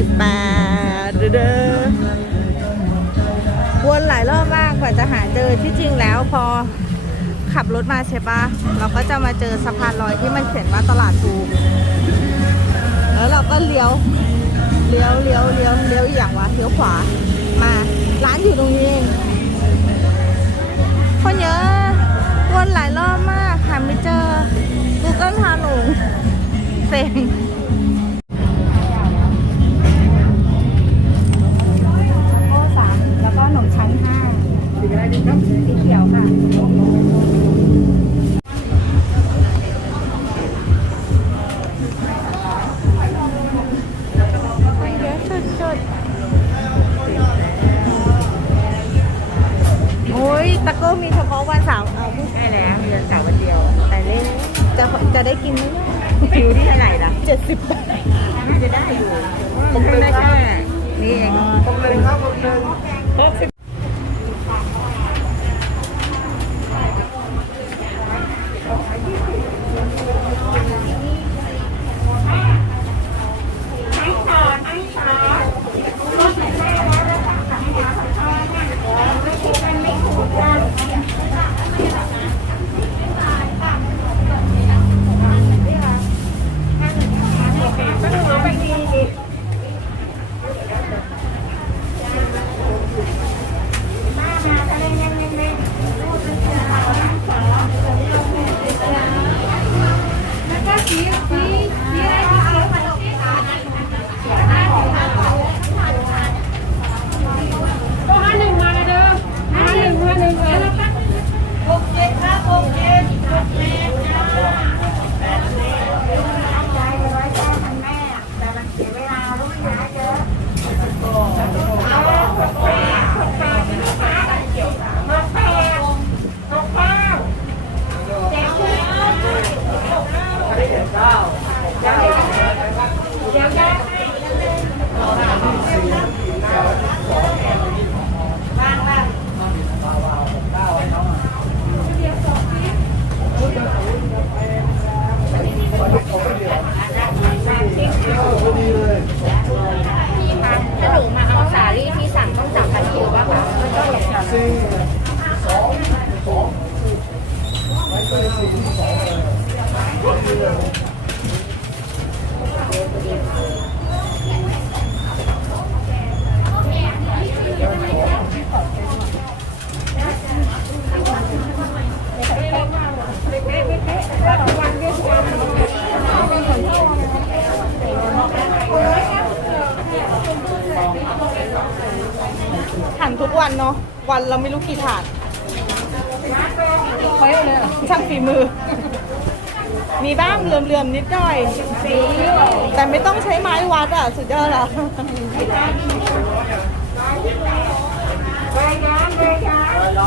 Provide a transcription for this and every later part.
สิบแปดเด้อวนหลายรอบมากกว่าจะหาเจอที่จริงแล้วพอขับรถมาใช่ปะเราก็จะมาเจอสะพานลอยที่มันเขียนว่าตลาดภูแล้วเราก็เลี้ยวเลี้ยวเลี้ยวเลี้ยวเลี้ยวอย่างวะเลี้ยวขวามาร้านอยู่ตรงนี้เองคนเยอะวนหลายรอบมากหาไม่เจอ Google พาหลงเซ็ง ตะโก้มีเฉพาะวันเสาร์เอาพูดได้แล้วมีวันเสาร์วันเดียว แต่เล่นจะจะได้กินไหมเนี่ยคิวที่เท่าไหร่ล่ะเจ็ดสิบบาทน่าจะได้อยู่ผมก็ได้แค่นี่เองผมเลยครับผมเลยหกสิบ หั่นทุกวันเนาะวันเราไม่รู้กี่ถาดเฮ้ยเลยช่างฝีมือ มีบ้างเหลื่อมๆนิดหน่อย แต่ไม่ต้องใช้ไม้วัดอะ สุดยอดละ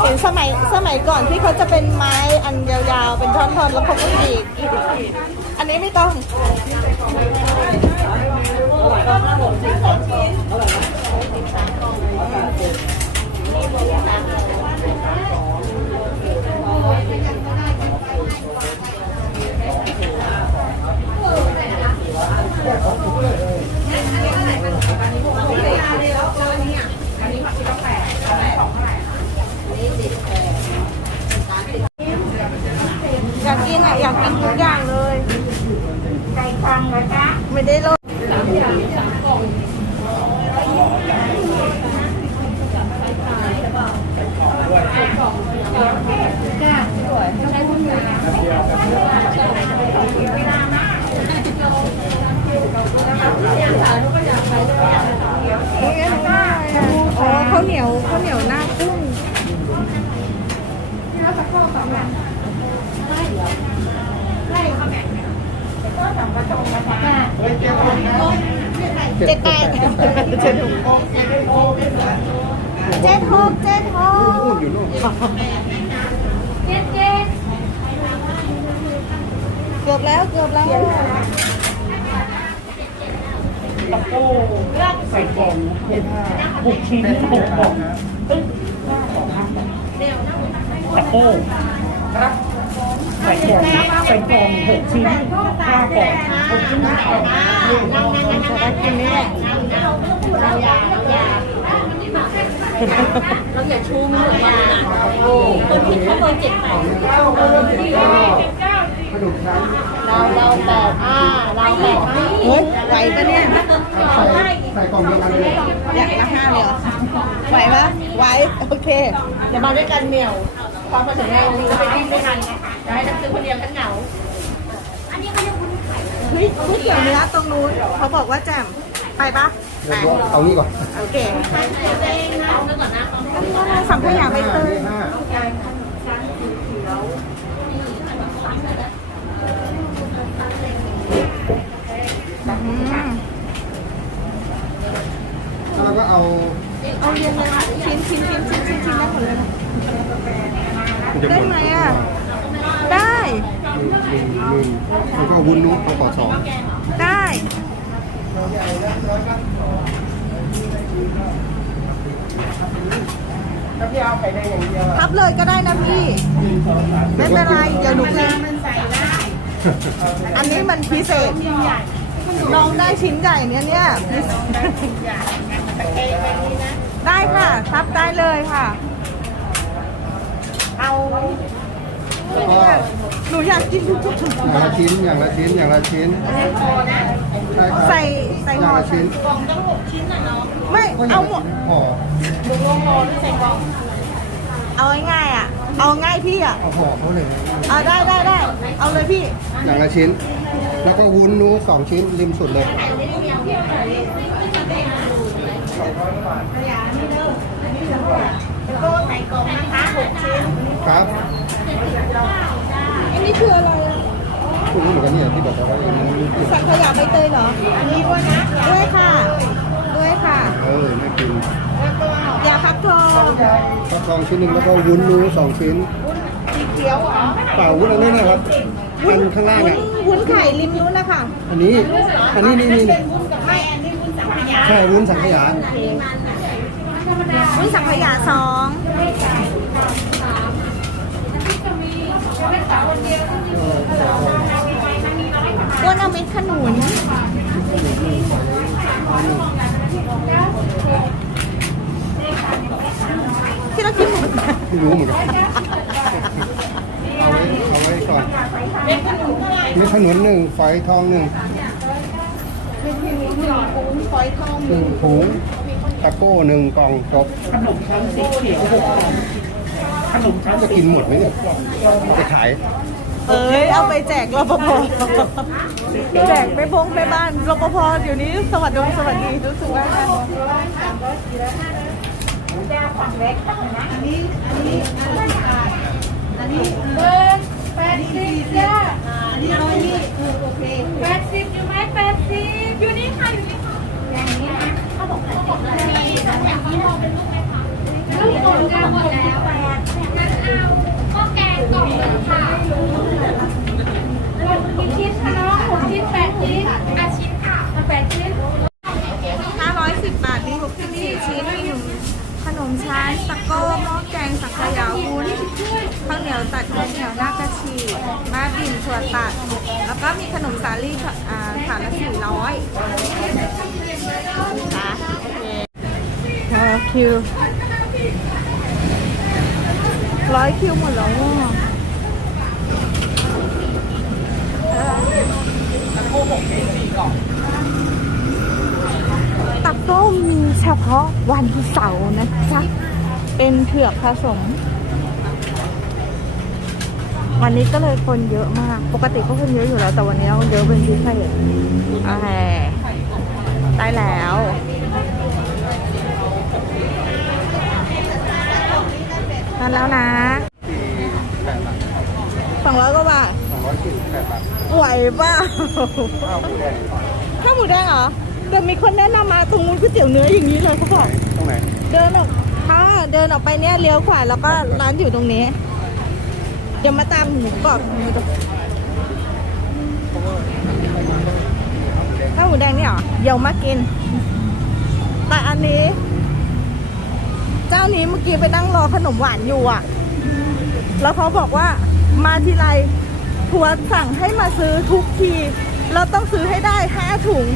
เห็นสมัยสมัยก่อนที่เขาจะเป็นไม้อันยาวๆ เป็นท่อนๆ แล้วเขาก็ดีดอันนี้ไม่ต้อง อยากกินอะ อยากกินทุกอย่างเลย ใจฟังเหรอจ๊ะ ไม่ได้ลดอ๋อข้าวเหนียวข้าวเหนียวหน้ากุ้ง เฮ้ยเจ้าคนนะ เจ็ดแปดเจ็ดหกเจ็ดหกเจ็ดหก อยู่นู่น เจ๊เจ๊ เกื อบแล้วเกือบแล้วตะโก้ใส่กล่องหกชิ้นหกกล่องตะโก้ครับใส่กล่องใส่กล่องหกชิ้นห้ากล่องหกชิ้นห้ากล่องจะได้กินนี่แหละเราอย่าชูมือมาคนผิดแค่เบอร์เจ็ดแปดขนมชั้น เราเราแปดอ่าเราแปดห้าเฮ้ยไหวปะเนี่ยใส่ใส่กล่องเดียวกันเลยอย่างละห้าเลยเหรอไหวปะไหวโอเคเดี๋ยวมาด้วยกันเหนียวความประสงค์เราดีก็ไปดิ้นไม่ทันไงจะให้นักซื้อคนเดียวกันเหงาเฮ้ยก๋วยเตี๋ยวเนื้อตรงนู้นเขาบอกว่าแจ่มไปปะเดี๋ยวเอานี่ก่อนโอเคสังขยาใบเต ยห้าอืมแล้วก็เอาเอาเรียงเลยค่ะชิ้นชิ้นชิ้นชิ้นชิ้นชิ้นได้หมดเลยนะได้ไหมอะ ได้หนึ่งหนึ่งแล้วก็วุ้นนู้นเอาขอสองได้ถ้าพี่เอาไปได้อย่างเดียวพับเลยก็ได้นะพี่ ไม่เป็นไร เดี๋ยวหนูกินอันนี้มันพิเศษ ลองได้ชิ้นใหญ่เนี้ยเนี่ยได้ค่ะพับได้เลยค่ะ เอาหนูอยากกินทุกๆอย่างละชิ้นอย่างละชิ้นอย่างละชิ้นใช่ครับใส่ใส่อห่ย่างอละชิ้นไม่เอาหมดห่อเอาง่ายๆอะ เอาง่ายพี่อะเอาห่อเขาเลยเอาได้ได้ได้เอาเลยพี่อย่างละชิ้น แล้วก็วุ้นนู้นสองชิ้นริมสุดเลยครับอันนี้คืออะไรอะคุณรู้เหมือนกันเนี่ยที่บอกว่าอย่างนี้สังขยาใบเตยเหรอ อันนี้ด้วยนะด้วยค่ะ ด้วยค่ะ เออไม่กินยาพักทองฟักทองชิ้นหนึ่งแล้วก็วุ้นนู้นสองชิ้นสีเขียวเหรอเปล่าวุ้นอันนี้นะครับ อันข้างล่างวุ้นอะวุ้นไข่ริมนู้นนะคะอันนี้ อันนี้นี่นี่ไม่อันนี้วุ้นสังขยาใช่วุ้นสังขยาวุ้นสังขยาสองอ้วนเอาเม็ดขนุนที่เรากินหมดไม่รู้เหมือนกันเอาไว้เอาไว้ก่ อนเม็ดขนุนหนึ่งฝอยทองหนึ่งฝอยทองหนึ่งถุงตะโก้หนึ่งกล่องครบขนมชั้นสีเขียวขนมชั้นจะกินหมดไหมเนี่ยเอาไปขายเอ้ย เอาไปแจกรปภแจกไปพงไปบ้านรปภเดี๋ยวนี้สวัสดีสวัสดีรู้สึกว่าอันนี้อันนี้อันนี้เบอร์ แปดสิบจ้าอันนี้ร้อยนี่โอเคแปดสิบอยู่ไหมแปดสิบอยู่นี่ค่ะอยู่นี่ค่ะอย่างนี้นะเขาบอกเขาบอกเลยอย่างนี้มองเป็นลูกไหมคะลูกหมดแล้วหมดแล้วงั้นเอาข้าวแกงกล่องหนึ่งค่ะกี่ชิ้นคะน้องหกชิ้นแปดชิ้นอาชิ้นค่ะแปดชิ้น 510 บาท มี 64 ชิ้น มีข นมชั้นตะโก้หม้อแกงสังขยาวุ้นข้าวเหนียวตัดข้าวเหนียวหน้ากะชีมาบิ่นถั่วตัด แล้วก็มีขนมสาลี่ค่ะอ่าถาดละ400ค่ะรอคิวร้อยคิวหมดแล้วอะตะโก้มี เฉพาะวันเสาร์นะจ๊ะ เป็นเผือกผสม วันนี้ก็เลยคนเยอะมาก ปกติก็คนเยอะอยู่แล้ว แต่วันนี้เยอะเป็นพิเศษโอเคได้แล้วนันแล้วนะแปดบาทสองร้อยกว่าบาทสองร้อยสี่สิบแปดบาทไหวเปล่าข้าวหมูแดงข้าวหมูแดงเหรอ แต่มีคนแนะนำมาตรงนู้นก๋วยเตี๋ยวเนื้ออย่างนี้เลยเขาบอก ตรงไหนเดินออกค่ะเดินออกไปเนี่ยเลี้ยวขวาแล้วก็ร้านอยู่ตรงนี้เดี๋ยวมาตามหมูกรอบข้าวหมูแดงนี่เหรอเดี๋ยวมากิน แต่อันนี้ เจ้านี้เมื่อกี้ไปนั่งรอขนมหวานอยู่อะ แล้วเขาบอกว่ามาทีไรทัวร์สั่งให้มาซื้อทุกที เราต้องซื้อให้ได้ห้าถุง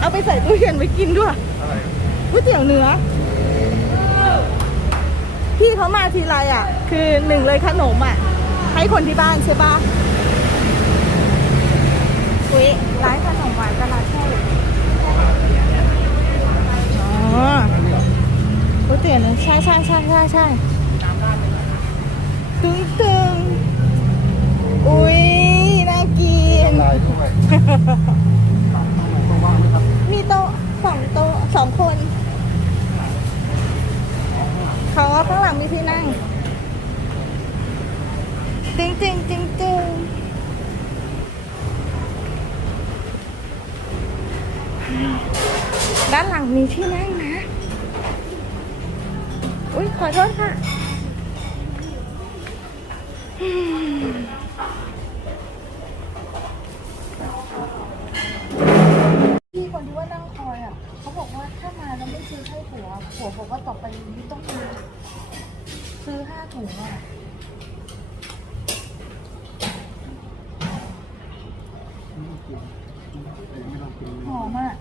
เอาไปใส่ตู้เย็นไว้กินด้วยอะไรก๋วยเตี๋ยวเนื้อ พี่เขามาทีไรอะ คือหนึ่งเลยขนมอะ ให้คนที่บ้านใช่ปะอุ้ยร้านขนมหวานตลาดแช่อ๋อก๋วยเตี๋ยวเนื้อใช่ใช่ใช่ใช่ใช่ตึงตึงอุ้ยน่ากิน ลายด้วยต้องว่างไหมครับ มีโต๊ะสองโต๊ะสองคน เขาว่าข้างห ลังมีที่นั่ง จริงจริงจริงจริงด้านหลังมีที่นั่งนะ อุ้ยขอโทษค่ะพี่คนที่ว่านั่งคอยอะ เขาบอกว่าถ้ามาแล้วไม่ซื้อให้ผัวผัวบอกว่าต่อไปนี้ต้อง มีซื้อห้าถุงอะหอมมาก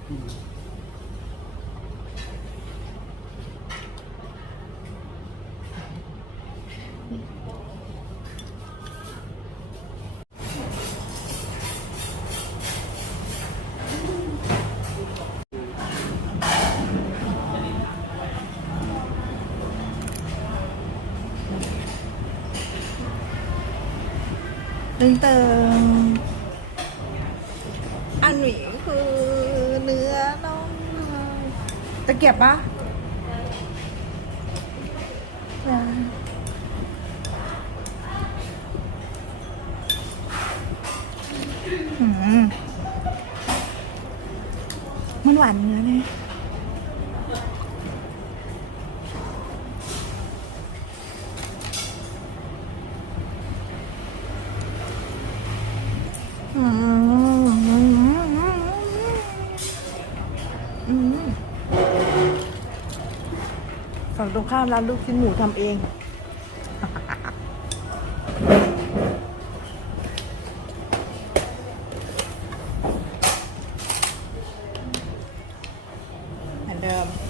ตึงเติงอันนี้คือเนื้อน่องลายตะเกียบปะมมันหวานเนื้อเลย งตรงข้ามร้านลูกชิ้นหมูทำเอง เหมือนเดิม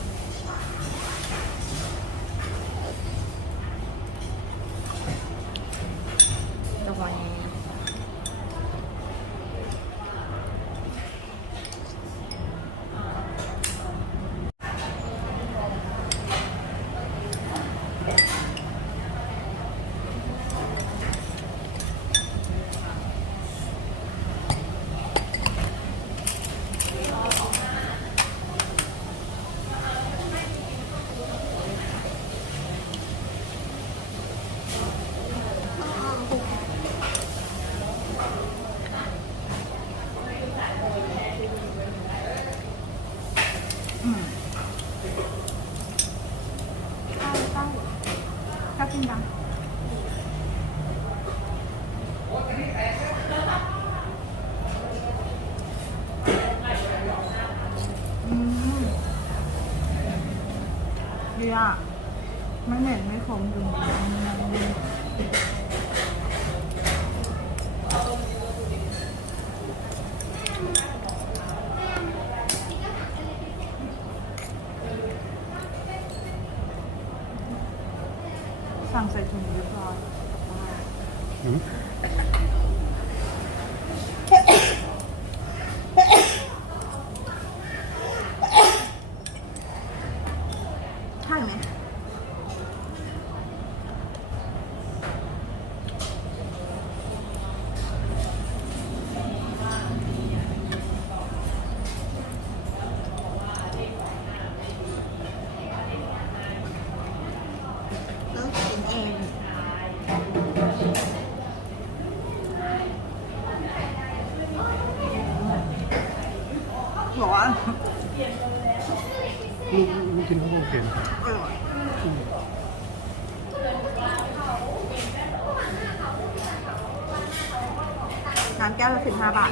ห้าบาท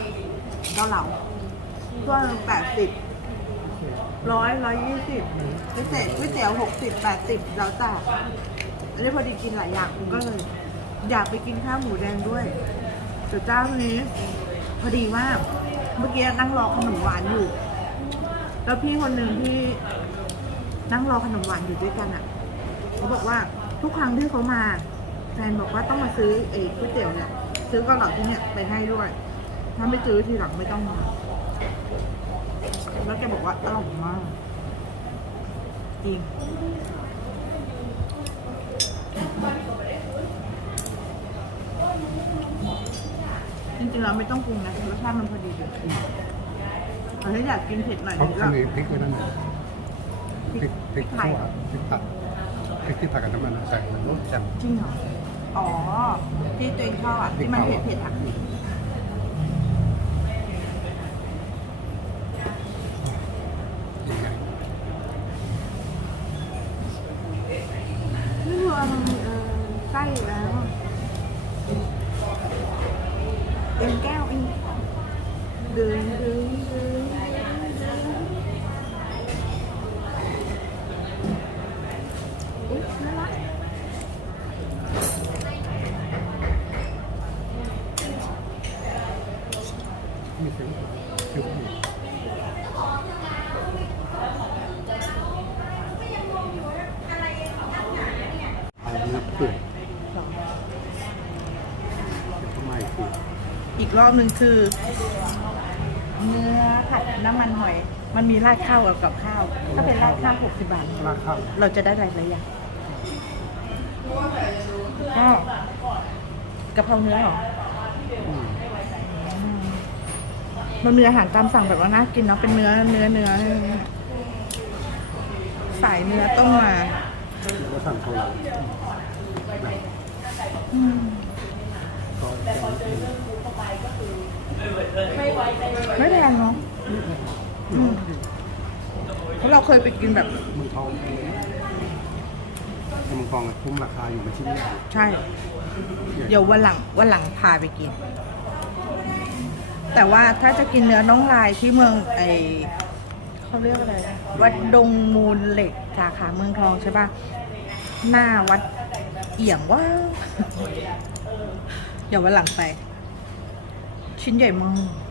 เกาเหลาถ้วงแปดสิบร้อยร้อยยี่สิบพิเศษก๋วยเศษหกสิบแปดสิบแล้วแต่อันนี้พอดีกินหลายอย่างก็เลย อยากไปกินข้าวหมูแดงด้วยเจ้านี้พอดีว่าเมื่อกี้นั่งรอขนมหวานอยู่ แล้วพี่คนหนึ่งที่นั่งรอขนมหวานอยู่ด้วยกันอะเขาบอกว่าทุกครั้งที่เขามาแฟนบอกว่าต้องมาซื้อไอ้ก๋วยเตี๋ยวเนี่ยซื้อเกาเหลาที่เนี่ยไปให้ด้วย ถ้าไม่ซื้อทีหลังไม่ต้องมาแล้วแกบอกว่าอร่อยมาก จริงจริงๆเราไม่ต้องปรุงนะรสชาติมันพอดีเลยแต่ถ้าอยากกินเผ็ดหน่อยเขาก็เขามีพริกไว้นั่นน่ะพริกพริกขั่วพริกผัดพริกที่ผัดกับน้ำมันใส่มันรสจังจริงเหรอ อ๋อ ที่ตัวเองชอบอะ ที่มันเผ็ดๆอะ ยังไง นี่คืออะไรเออไส้แล้ว เอ็นแก้วเอ็ นดึงดึงดึงดึงอุ๊ยน่ารักมีเสียงคิ้วอีกเอาเนื้อเปื่อยเดี๋ยวเข้ามาอีกทีอีกรอบหนึ่งคือ เนื้อผัดน้ำมันหอย มันมีราดข้าวกับกับข้าว ถ้าเป็นราดข้าวหกสิบบาท ราดข้าวเราจะได้หลายๆอย่างก็กะเพราเนื้อเหรออืมมันมีอาหารตามสั่งแบบว่าน่ากินเนาะเป็นเนื้อเนื้อเนื้อสายเนื้อต้องมาแล้วก็สั่งเท่าไหร่แบบอืม ก็จะ ไม่แพงเนาะอืมเพราะเราเคยไปกินแบบ เมืองทองแต่เมืองทองอะคุ้มราคาอยู่ไม่ใช่ไม่ถูกใช่ เดี๋ยววันหลังวันหลังพาไปกิน แต่ว่าถ้าจะกินเนื้อน้องลายที่เมืองไอเขาเรียกอะไรนะวัดดงมูลเหล็กสาขาเมืองทองใช่ปะหน้าวัดเอี่ยงว่างเดี๋ยววันหลังไป ชิ้นใหญ่มาก